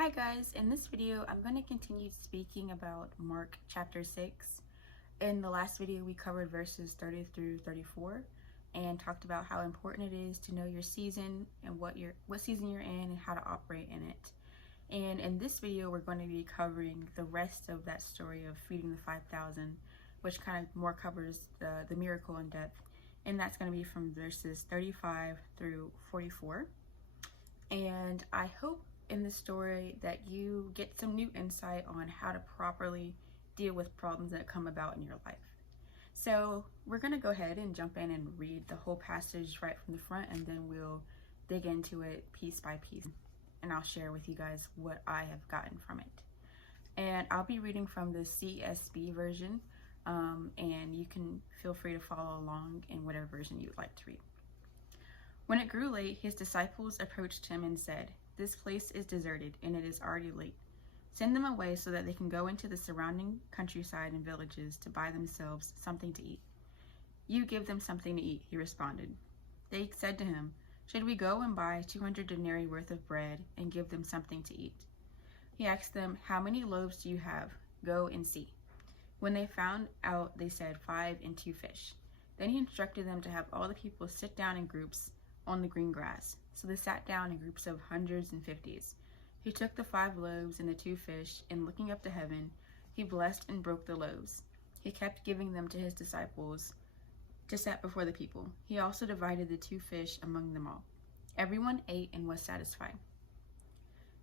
Hi guys, in this video I'm going to continue speaking about Mark chapter 6. In the last video we covered verses 30 through 34 and talked about how important it is to know your season and what season you're in and how to operate in it. And in this video we're going to be covering the rest of that story of feeding the 5,000, which kind of more covers the miracle in depth, and that's going to be from verses 35 through 44. And I hope in this story that you get some new insight on how to properly deal with problems that come about in your life. So we're going to go ahead and jump in and read the whole passage right from the front, and then we'll dig into it piece by piece, and I'll share with you guys what I have gotten from it. And I'll be reading from the CSB version, and you can feel free to follow along in whatever version you would like to read. When it grew late, his disciples approached him and said, "This place is deserted, and it is already late. Send them away so that they can go into the surrounding countryside and villages to buy themselves something to eat." "You give them something to eat," he responded. They said to him, "Should we go and buy 200 denarii worth of bread and give them something to eat?" He asked them, "How many loaves do you have? Go and see." When they found out, they said, 5 and 2 fish. Then he instructed them to have all the people sit down in groups on the green grass. So they sat down in groups of hundreds and fifties. He took the 5 loaves and the 2 fish, and looking up to heaven, he blessed and broke the loaves. He kept giving them to his disciples to set before the people. He also divided the 2 fish among them all. Everyone ate and was satisfied.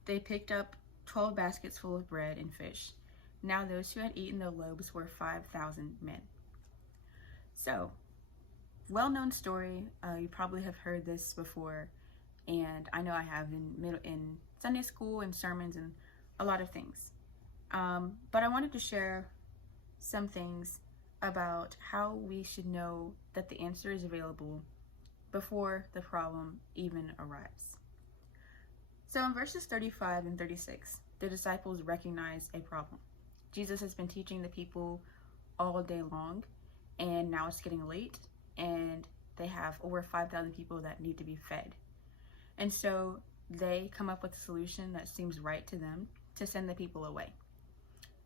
They picked up 12 baskets full of bread and fish. Now those who had eaten the loaves were 5,000 men. So, well-known story. You probably have heard this before, and I know I have in Sunday school and sermons and a lot of things. But I wanted to share some things about how we should know that the answer is available before the problem even arrives. So in verses 35 and 36, the disciples recognize a problem. Jesus has been teaching the people all day long, and now it's getting late, and they have over 5,000 people that need to be fed. And so they come up with a solution that seems right to them to send the people away.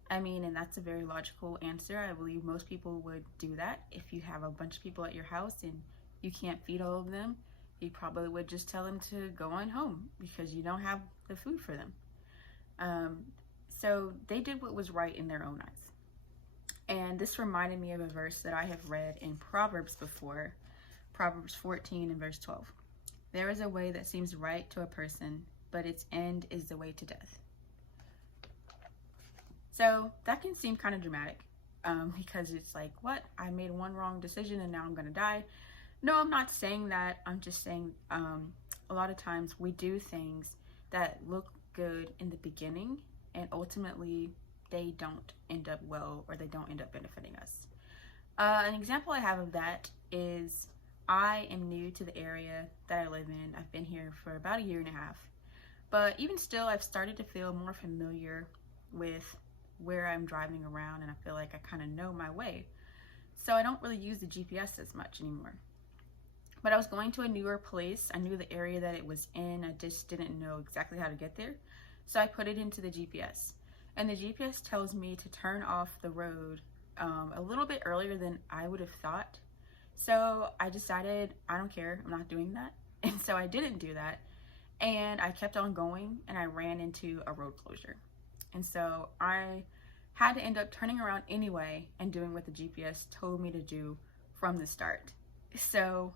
I mean, and that's a very logical answer. I believe most people would do that. If you have a bunch of people at your house and you can't feed all of them, you probably would just tell them to go on home because you don't have the food for them. So they did what was right in their own eyes. And this reminded me of a verse that I have read in Proverbs before, Proverbs 14 and verse 12. "There is a way that seems right to a person, but its end is the way to death." So that can seem kind of dramatic, because it's like, what? I made one wrong decision and now I'm going to die. No, I'm not saying that. I'm just saying a lot of times we do things that look good in the beginning, and ultimately they don't end up well, or they don't end up benefiting us. An example I have of that is I am new to the area that I live in. I've been here for about a year and a half. But even still, I've started to feel more familiar with where I'm driving around, and I feel like I kind of know my way. So I don't really use the GPS as much anymore. But I was going to a newer place. I knew the area that it was in. I just didn't know exactly how to get there. So I put it into the GPS. And the GPS tells me to turn off the road a little bit earlier than I would have thought. So I decided, I don't care, I'm not doing that. And so I didn't do that. And I kept on going, and I ran into a road closure. And so I had to end up turning around anyway and doing what the GPS told me to do from the start. So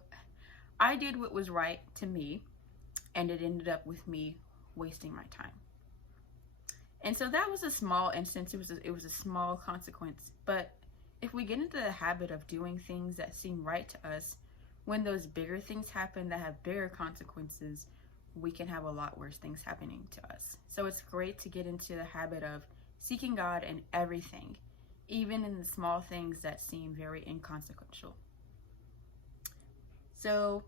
I did what was right to me, and it ended up with me wasting my time. And so that was a small instance. It was a small consequence. But if we get into the habit of doing things that seem right to us, when those bigger things happen that have bigger consequences, we can have a lot worse things happening to us. So it's great to get into the habit of seeking God in everything, even in the small things that seem very inconsequential. So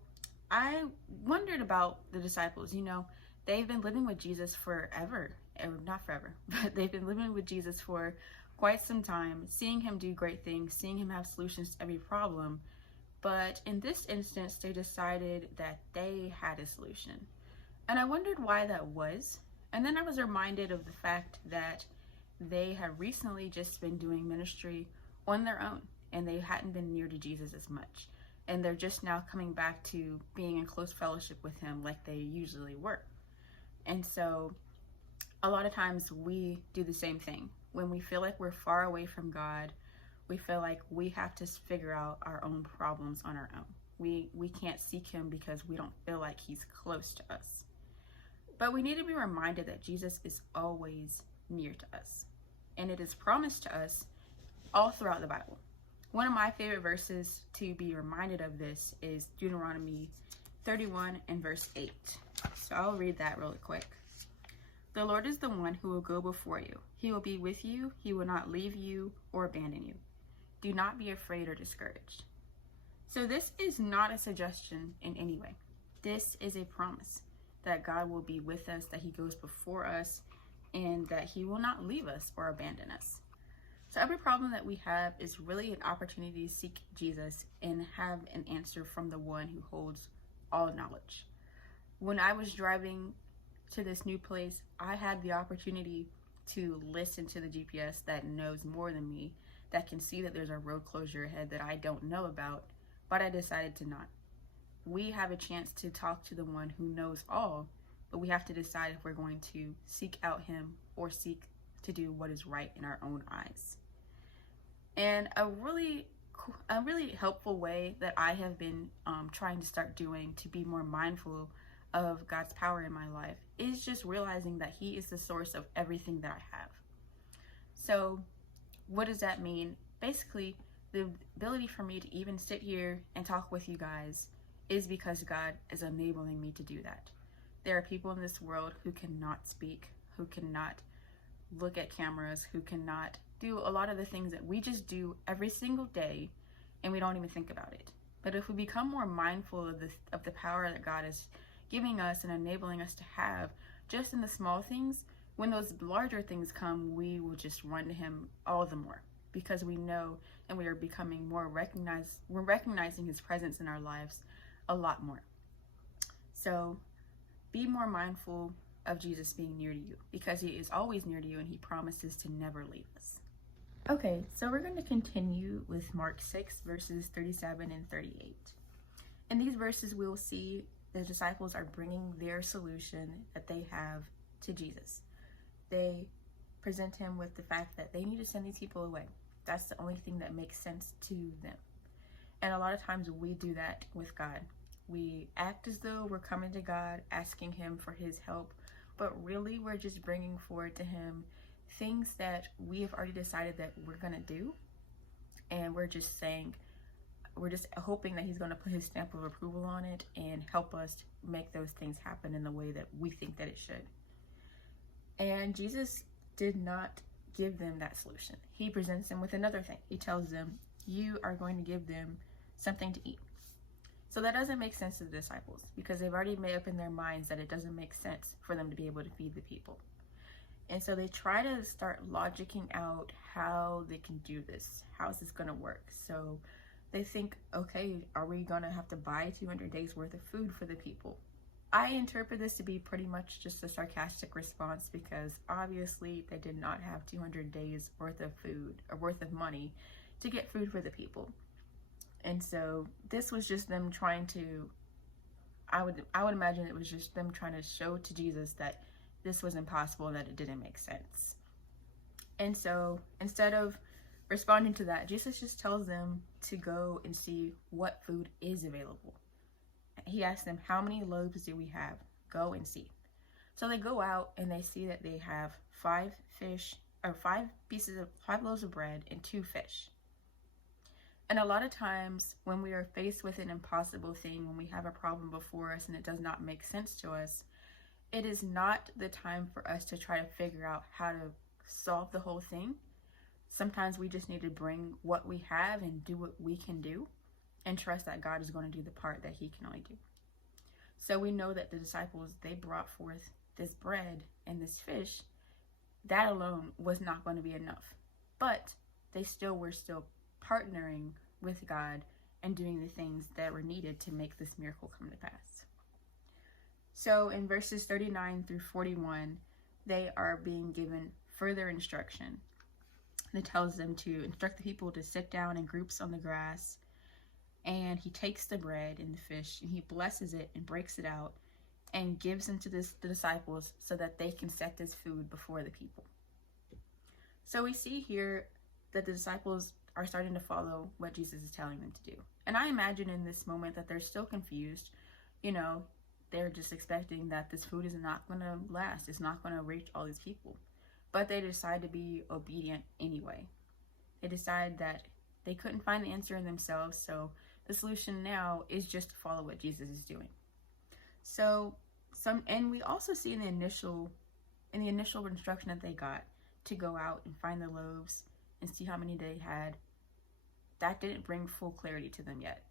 I wondered about the disciples. They've been living with Jesus forever. Or not forever, but they've been living with Jesus for quite some time, seeing him do great things, seeing him have solutions to every problem. But in this instance, they decided that they had a solution. And I wondered why that was. And then I was reminded of the fact that they had recently just been doing ministry on their own, and they hadn't been near to Jesus as much. And they're just now coming back to being in close fellowship with him like they usually were. And so a lot of times we do the same thing. When we feel like we're far away from God, we feel like we have to figure out our own problems on our own. We can't seek him because we don't feel like he's close to us. But we need to be reminded that Jesus is always near to us. And it is promised to us all throughout the Bible. One of my favorite verses to be reminded of this is Deuteronomy 31 and verse 8. So I'll read that really quick. The Lord is the one who will go before you. He will be with you. He will not leave you or abandon you. Do not be afraid or discouraged. So this is not a suggestion in any way. This is a promise that God will be with us, that he goes before us, and that he will not leave us or abandon us. So every problem that we have is really an opportunity to seek Jesus and have an answer from the one who holds all knowledge. When I was driving to this new place, I had the opportunity to listen to the GPS that knows more than me, that can see that there's a road closure ahead that I don't know about, but I decided to not. We have a chance to talk to the one who knows all, but we have to decide if we're going to seek out him or seek to do what is right in our own eyes. And a really helpful way that I have been trying to start doing to be more mindful of God's power in my life is just realizing that he is the source of everything that I have. So what does that mean? Basically, the ability for me to even sit here and talk with you guys is because God is enabling me to do that. There are people in this world who cannot speak, who cannot look at cameras, who cannot do a lot of the things that we just do every single day, and we don't even think about it. But if we become more mindful of the power that God is giving us and enabling us to have just in the small things, when those larger things come, we will just run to him all the more, because we know and we are becoming more we're recognizing his presence in our lives a lot more. So be more mindful of Jesus being near to you, because he is always near to you and he promises to never leave us. Okay, so we're going to continue with Mark 6 verses 37 and 38. In these verses, we'll see the disciples are bringing their solution that they have to Jesus. They present him with the fact that they need to send these people away. That's the only thing that makes sense to them. And a lot of times we do that with God. We act as though we're coming to God, asking him for his help, but really we're just bringing forward to him things that we have already decided that we're going to do. And we're just hoping that he's going to put his stamp of approval on it and help us make those things happen in the way that we think that it should. And Jesus did not give them that solution. He presents them with another thing. He tells them, you are going to give them something to eat. So that doesn't make sense to the disciples, because they've already made up in their minds that it doesn't make sense for them to be able to feed the people. And so they try to start logicking out how they can do this. How is this going to work? So they think, okay, are we going to have to buy 200 days worth of food for the people? I interpret this to be pretty much just a sarcastic response, because obviously they did not have 200 days worth of food or worth of money to get food for the people. And so this was just them trying to, I would imagine it was just them trying to show to Jesus that this was impossible, that it didn't make sense. And so instead of responding to that, Jesus just tells them to go and see what food is available. He asks them, how many loaves do we have? Go and see. So they go out and they see that they have 5 loaves of bread and 2 fish. And a lot of times when we are faced with an impossible thing, when we have a problem before us and it does not make sense to us, it is not the time for us to try to figure out how to solve the whole thing. Sometimes we just need to bring what we have and do what we can do, and trust that God is going to do the part that he can only do. So we know that the disciples, they brought forth this bread and this fish. That alone was not going to be enough. But they were still partnering with God and doing the things that were needed to make this miracle come to pass. So in verses 39 through 41, they are being given further instruction. And it tells them to instruct the people to sit down in groups on the grass. And he takes the bread and the fish and he blesses it and breaks it out and gives them to the disciples so that they can set this food before the people. So we see here that the disciples are starting to follow what Jesus is telling them to do. And I imagine in this moment that they're still confused. They're just expecting that this food is not going to last. It's not going to reach all these people. But they decide to be obedient anyway. They decide that they couldn't find the answer in themselves, so the solution now is just to follow what Jesus is doing. And we also see in the initial instruction that they got to go out and find the loaves and see how many they had, that didn't bring full clarity to them yet.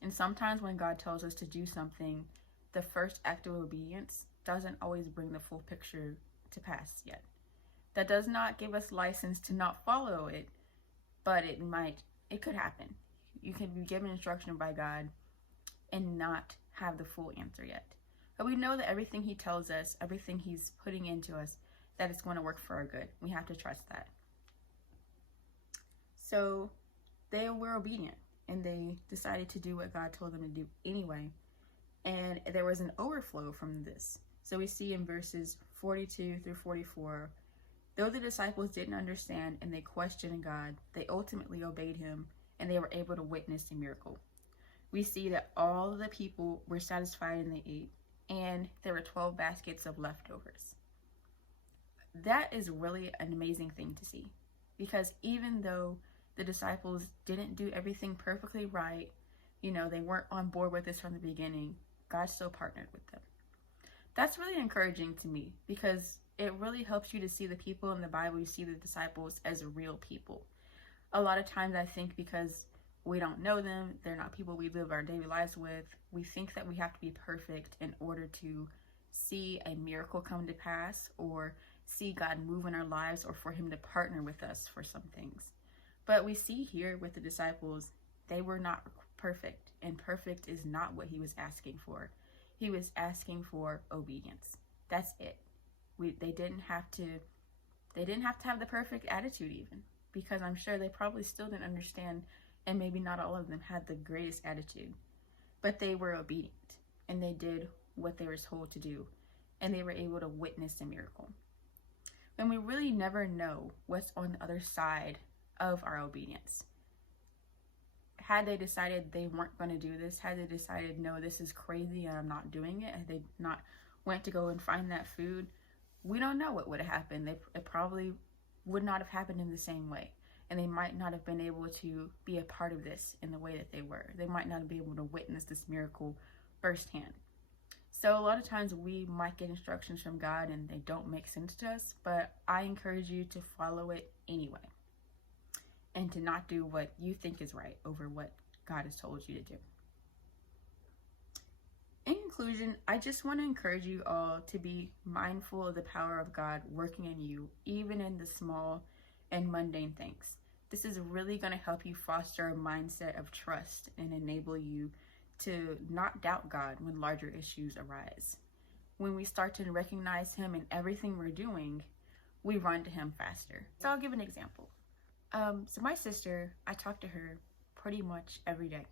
And sometimes when God tells us to do something, the first act of obedience doesn't always bring the full picture to pass yet. That does not give us license to not follow it, but it could happen. You can be given instruction by God and not have the full answer yet. But we know that everything he tells us, everything he's putting into us, that it's going to work for our good. We have to trust that. So they were obedient and they decided to do what God told them to do anyway. And there was an overflow from this. So we see in verses 42 through 44, though the disciples didn't understand and they questioned God, they ultimately obeyed him and they were able to witness the miracle. We see that all the people were satisfied and they ate, and there were 12 baskets of leftovers. That is really an amazing thing to see, because even though the disciples didn't do everything perfectly right, they weren't on board with this from the beginning, God still partnered with them. That's really encouraging to me, because it really helps you to see the people in the Bible, you see the disciples as real people. A lot of times I think because we don't know them, they're not people we live our daily lives with, we think that we have to be perfect in order to see a miracle come to pass or see God move in our lives or for him to partner with us for some things. But we see here with the disciples, they were not perfect, and perfect is not what he was asking for. He was asking for obedience. That's it. They didn't have to have the perfect attitude even, because I'm sure they probably still didn't understand, and maybe not all of them had the greatest attitude, but they were obedient and they did what they were told to do, and they were able to witness a miracle. And we really never know what's on the other side of our obedience. Had they decided they weren't going to do this, had they decided, no, this is crazy and I'm not doing it, had they not went to go and find that food, we don't know what would have happened. It probably would not have happened in the same way. And they might not have been able to be a part of this in the way that they were. They might not be able to witness this miracle firsthand. So a lot of times we might get instructions from God and they don't make sense to us, but I encourage you to follow it anyway, and to not do what you think is right over what God has told you to do. In conclusion, I just want to encourage you all to be mindful of the power of God working in you, even in the small and mundane things. This is really going to help you foster a mindset of trust and enable you to not doubt God when larger issues arise. When we start to recognize him in everything we're doing, we run to him faster. So I'll give an example. So my sister, I talk to her pretty much every day.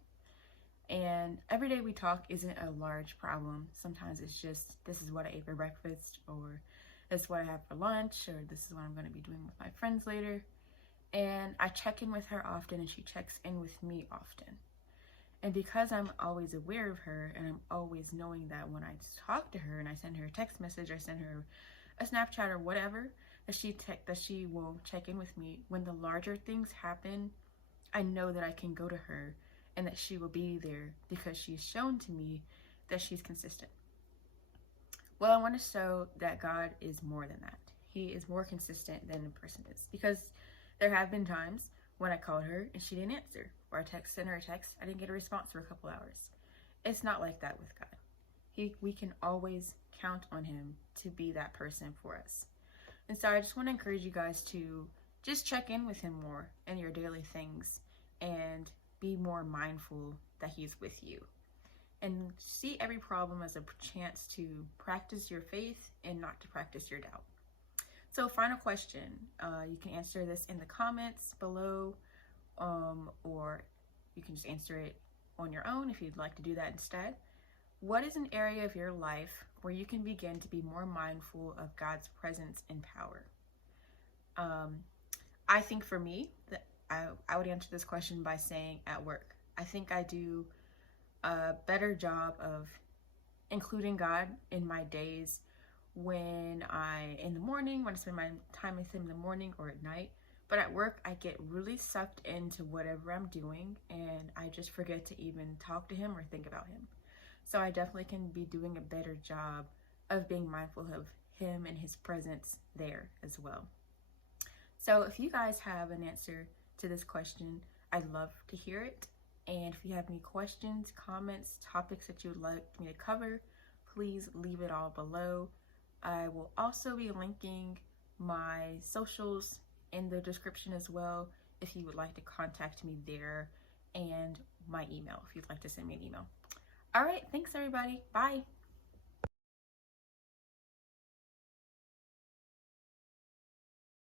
And every day we talk isn't a large problem. Sometimes it's just, this is what I ate for breakfast, or this is what I have for lunch, or this is what I'm going to be doing with my friends later. And I check in with her often, and she checks in with me often. And because I'm always aware of her, and I'm always knowing that when I talk to her and I send her a text message, or send her a Snapchat or whatever, that she will check in with me. When the larger things happen, I know that I can go to her and that she will be there, because she's shown to me that she's consistent. Well, I want to show that God is more than that. He is more consistent than a person is, because there have been times when I called her and she didn't answer, or I sent her a text, I didn't get a response for a couple hours. It's not like that with God. We can always count on him to be that person for us. And so I just want to encourage you guys to just check in with him more in your daily things and be more mindful that he's with you. and see every problem as a chance to practice your faith and not to practice your doubt. So final question, you can answer this in the comments below, or you can just answer it on your own if you'd like to do that instead. What is an area of your life where you can begin to be more mindful of God's presence and power? I think for me, that I would answer this question by saying at work. I think I do a better job of including God in my days in the morning, when I spend my time with him in the morning or at night. But at work, I get really sucked into whatever I'm doing, and I just forget to even talk to him or think about him. So I definitely can be doing a better job of being mindful of him and his presence there as well. So if you guys have an answer to this question, I'd love to hear it. And if you have any questions, comments, topics that you would like me to cover, please leave it all below. I will also be linking my socials in the description as well if you would like to contact me there, and my email if you'd like to send me an email. All right, thanks everybody. Bye.